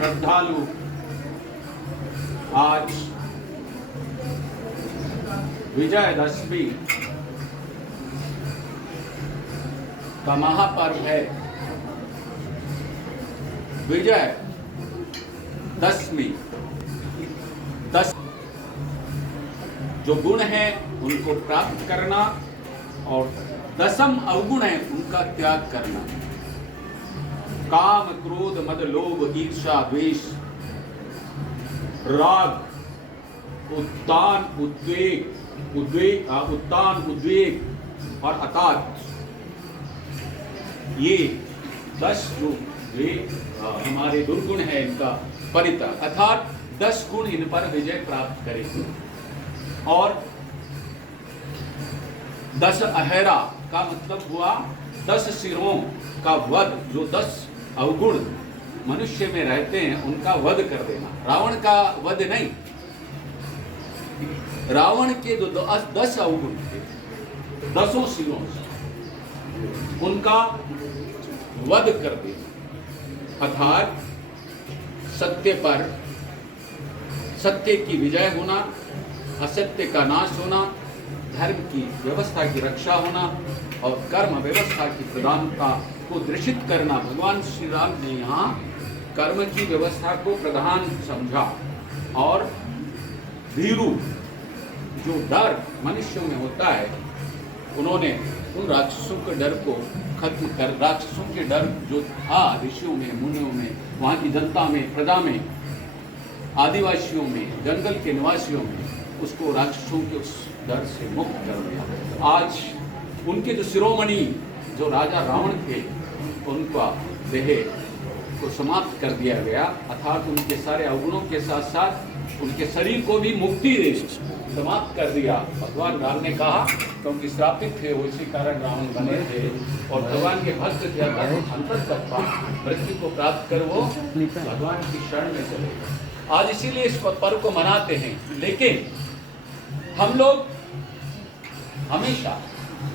श्रद्धालु आज विजयदशमी का महापर्व है। विजय दशमी, दस जो गुण है उनको प्राप्त करना और दसम अवगुण है उनका त्याग करना। काम, क्रोध, मद, लोभ, ईर्ष्या, द्वेष, राग, उत्तान, उद्वेग और अतात, ये 10 जो वे हमारे दुर्गुण है इनका परित्याग, अर्थात 10 गुण इन पर विजय प्राप्त करेंगे। और 10 अहरा का मतलब हुआ 10 सिरों का वध। जो 10 अवगुण मनुष्य में रहते हैं उनका वध कर देना। रावण का वध नहीं, रावण के जो 10 अवगुण थे, 10 सिरों से उनका वध कर देना, अर्थात सत्य पर सत्य की विजय होना, असत्य का नाश होना, धर्म की व्यवस्था की रक्षा होना और कर्म व्यवस्था की प्रधानता को दृश्यित करना। भगवान श्री राम ने यहाँ कर्म की व्यवस्था को प्रधान समझा और भीरु जो डर मनुष्यों में होता है उन्होंने उन राक्षसों के डर को खत्म कर, राक्षसों के डर जो था ऋषियों में, मुनियों में, वहाँ की जनता में, प्रजा में, आदिवासियों में, जंगल के निवासियों में, उसको राक्षसों के उस डर से मुक्त कर दिया। आज उनके जो शिरोमणि जो राजा रावण थे उनका देह को समाप्त कर दिया गया, अर्थात उनके सारे अवगुणों के साथ साथ उनके शरीर को भी मुक्ति दे समाप्त कर दिया। भगवान राम ने कहा क्योंकि श्रापित थे वो इसी कारण रावण बने थे और भगवान के भक्त थे, अंतरतत्वा मृत्यु को प्राप्त कर वो भगवान की शरण में चले। आज इसीलिए इस पर्व को मनाते हैं। लेकिन हम लोग हमेशा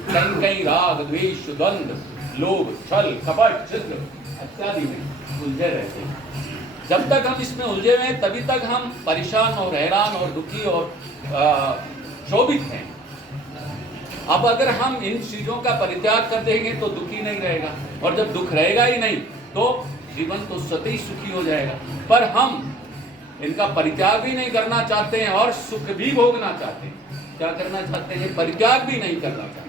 कहीं कहीं राग, द्वेष, द्वंद्व, लोभ, छल, कपट, छिद्र इत्यादि में उलझे रहते हैं। जब तक हम इसमें उलझे हुए हैं तभी तक हम परेशान और हैरान और दुखी और शोभित हैं। अब अगर हम इन चीजों का परित्याग कर देंगे तो दुखी नहीं रहेगा, और जब दुख रहेगा ही नहीं तो जीवन तो स्वतः ही सुखी हो जाएगा। पर हम इनका परित्याग भी नहीं करना चाहते हैं और सुख भी भोगना चाहते हैं। क्या करना चाहते हैं? परित्याग भी नहीं करना चाहते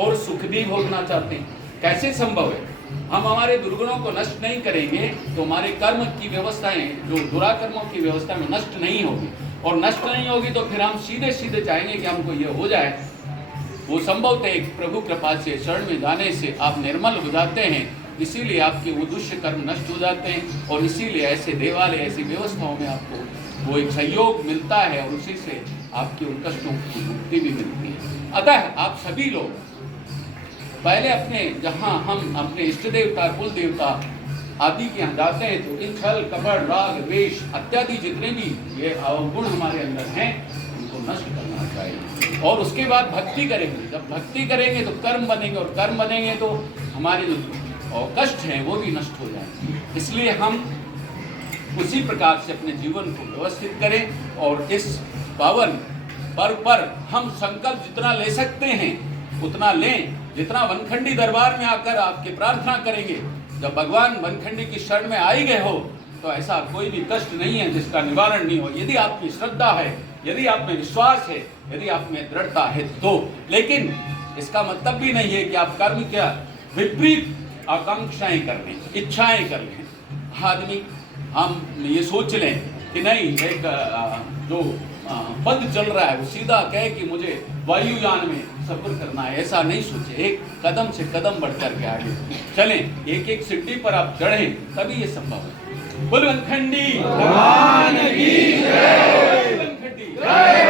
और सुख भी भोगना चाहते हैं। कैसे संभव है? हम हमारे दुर्गुणों को नष्ट नहीं करेंगे तो हमारे कर्म की व्यवस्थाएं, जो दुराकर्मों की व्यवस्था में नष्ट नहीं होगी, और नष्ट नहीं होगी तो फिर हम सीधे सीधे चाहेंगे कि हमको ये हो जाए। वो संभव थे प्रभु कृपा से, शरण में जाने से आप निर्मल हो जाते हैं, इसीलिए आपके वो दुष्ट कर्म नष्ट हो जाते हैं और इसीलिए ऐसे देवालय, ऐसी व्यवस्थाओं में आपको वो एक सहयोग मिलता है और उसी से आपकी उन कष्टों की मुक्ति भी मिलती है। अतः आप सभी लोग पहले अपने, जहाँ हम अपने इष्ट देवता, कुल देवता आदि के यहाँ जाते हैं तो इन छल, कपट, राग, द्वेष इत्यादि जितने भी ये अवगुण हमारे अंदर हैं उनको नष्ट करना चाहिए और उसके बाद भक्ति करेंगे। जब भक्ति करेंगे तो कर्म बनेंगे और कर्म बनेंगे तो हमारे जो कष्ट हैं वो भी नष्ट हो जाएंगे। इसलिए हम उसी प्रकार से अपने जीवन को व्यवस्थित करें और इस पावन पर्व पर हम संकल्प जितना ले सकते हैं उतना लें। जितना वनखंडी दरबार में आकर आपकी प्रार्थना करेंगे, जब भगवान वनखंडी की शरण में आई गए हो तो ऐसा कोई भी कष्ट नहीं है जिसका निवारण नहीं हो, यदि आपकी श्रद्धा है, यदि आप में विश्वास है, यदि आप में दृढ़ता है तो। लेकिन इसका मतलब भी नहीं है कि आप कर्म क्या विपरीत आकांक्षाएं कर लें, इच्छाएं कर लें। आदमी हम ये सोच लें कि नहीं, एक जो पद चल रहा है वो सीधा कहे कि मुझे वायुयान में सफर करना है, ऐसा नहीं सोचे। एक कदम से कदम बढ़कर के आगे चलें, एक एक सीढ़ी पर आप चढ़ें, तभी ये संभव है। बोल वनखंडी भगवान की जय।